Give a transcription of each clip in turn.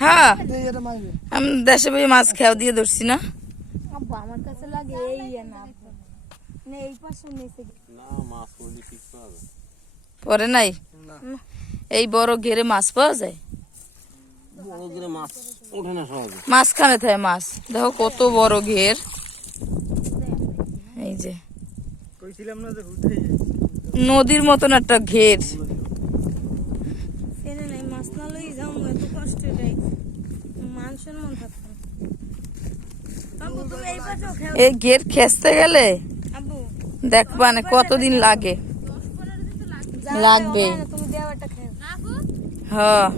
হ্যাঁ। আমি দেশে বই মাছ খেয়াও দিয়ে ধরছি না। আব্বু আমার কাছে লাগে এই না আব্বু না পরে নাই? এই বড় ঘেরে মাছ পাওয়া যায়? মাছ ওঠে মাঝখানে থাকে মাছ। দেখো কত বড় ঘের। এই যে। কইছিলাম না যে উঠে। নদীর মতন একটা ঘের। লই যাও এত কষ্ট দেয়। মানুষের মন থাকতো। না। আব্বু তুমি এই ঘের খেসতে গেলে আব্বু দেখবা না কতদিন লাগে। লাগবে। তুমি দেওয়াটা খেও হ্যাঁ।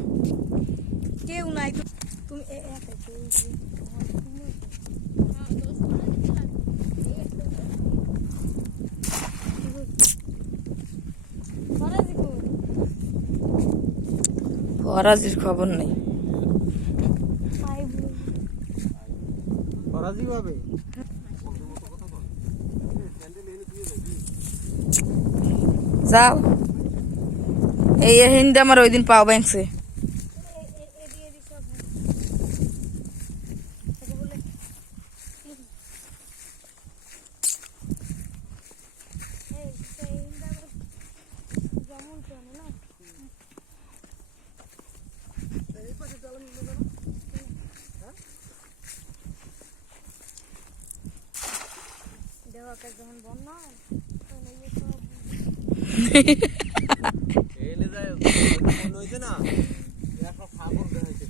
কেউ নাই তো তুমি এ- একাই খেয়ে এই যে, আমার কুমড়ো। ফরাজি কই? ফরাজির খবর নেই। পাইব। ফরাজি পাবে যাও। এই হিন্দি আমার ওই দিন পাও ব্যাংকছে এ- এ- এদি এদি সব হয়। তাকে বলে, এই, সেই হিন্দা আবার যেমন চলে না দেওয়াকে যখন বন্যা হয়, তখন এই সব এলে যায় হইছে না একটা হয়েছে।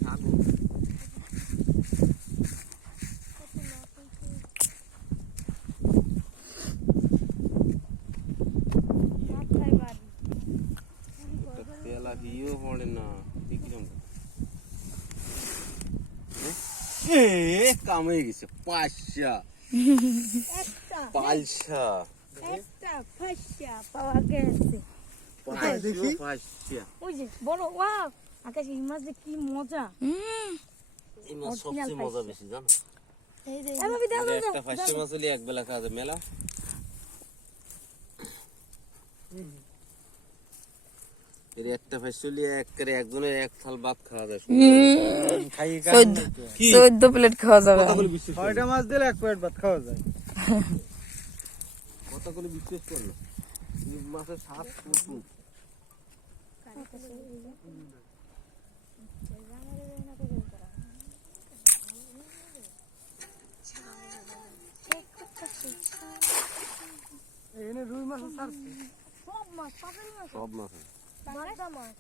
পড়ে না বিক্রম এ কামে গেছে পাঁচশা। পালসা একটা ফাঁসা পাওয়া গেছে। পাঁচশো পাঁচশা ওই যে বড় ওয়াও! আকাশ এই মাছ যে কি মজা। হুম, এই মাছ সবচেয়ে মজা বেশি জানো? এই যে ভাবি দাও দাও একটা পাঁচশো মাছ হলে এক বেলা খাওয়া যায়। মেলা? এর একটা পাঁচশো এক করে একজনের এক থাল ভাত খাওয়া যায়। খাই চোদ্দ প্লেট খাওয়া যাবে। ছয়টা মাছ দিলে এক প্লেট ভাত খাওয়া যায়। কত বিশেষ করল? মাছের স্বাদ প্রচুর। সব মাছ পাবেন না সব মাছ। সব মাছ।